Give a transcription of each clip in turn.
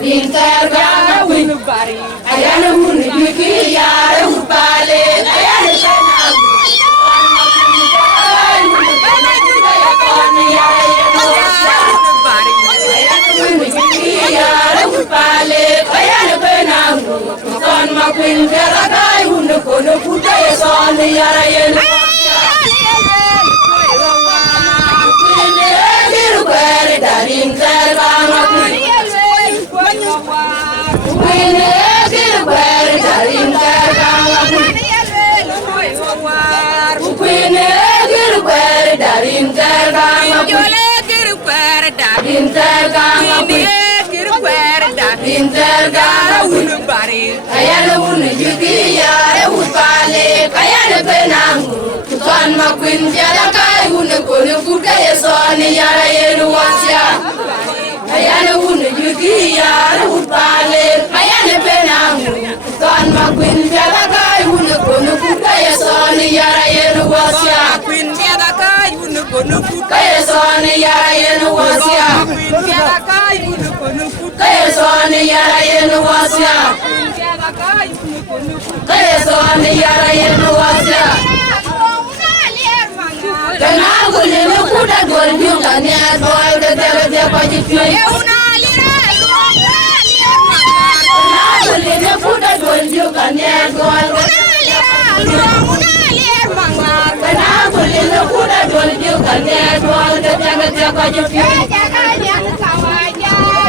Interga winu bari ayana wunu biki yare upale ayana benangu kon makwin jara kai wunu kono puta son yara yen darin terga makwin Interga wunu bari ayana wunu juki yare upale ayana benangu ton makwin jala kai wunu kono kuka yesoni yara yenu wasya ayana wunu juki yare upale ayana benangu ton makwin jala kai wunu kono kuka yesoni yara yenu wasya kwin jala kai wunu kono kuka yesoni yara yenu wasya kwin jala kai wunu kono Kayasoni yara yenu wasya Kayasoni yara yenu wasya Kana gulene kuda gol juga ne boy de de pajitu Kana gulene kuda gol juga ne gol Kana gulene kuda gol juga ne gol de pajitu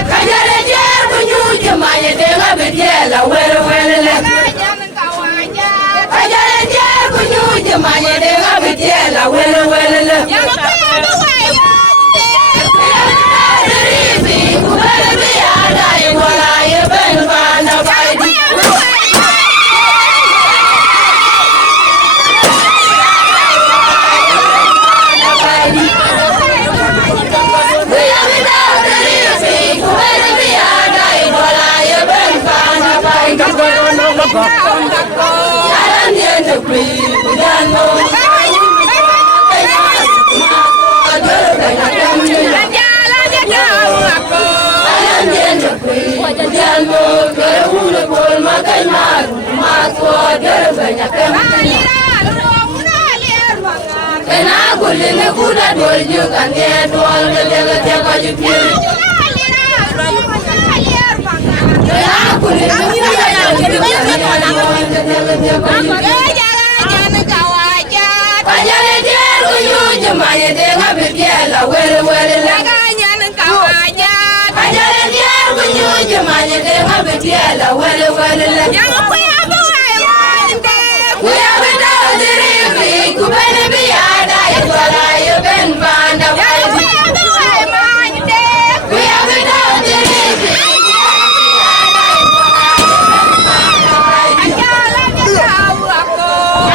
Kajale jer bunyuje maye denga bedela wele wele le Kajale jer bunyuje maye denga bedela wele wele le Ribi kubele biada iwala yeben bana baidi Kena gulene kuda dol juga ne dol de tega jupi Kena gulene kuda dol juga ne Kajale jer uyuje maye denga bedela wele wele le Kajale jer uyuje maye denga bedela wele wele le Kuya beda diribi kubene biada ikwala yeben banda baidi Kuya beda diribi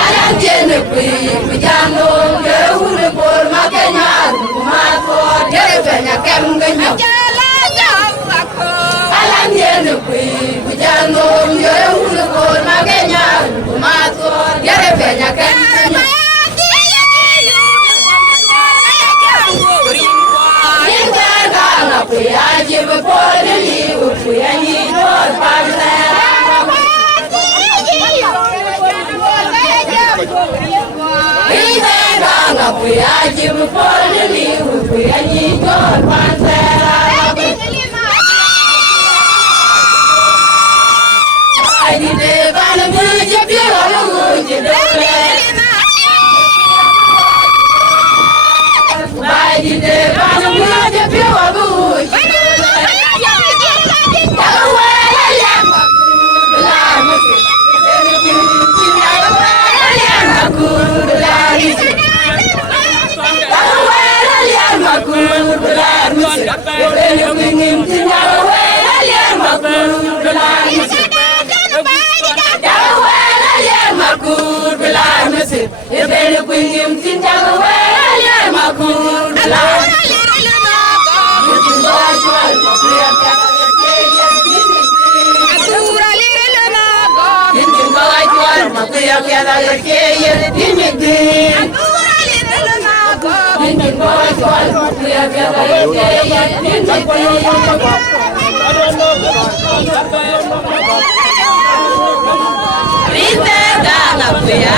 Alam jene kui kujano Gehule bol makenya Kumatko Dere benya kem genyo Alam jene kui kujano Gehule bol makenya Kumatko Dere benya kem genyo Interga kuya jibe pole liu kuya nidor pagdera Interga kuya jibe pole liu kuya nidor pagdera Adi de bana muje piro muje dole Adi de bana muje piro muje I don't know. When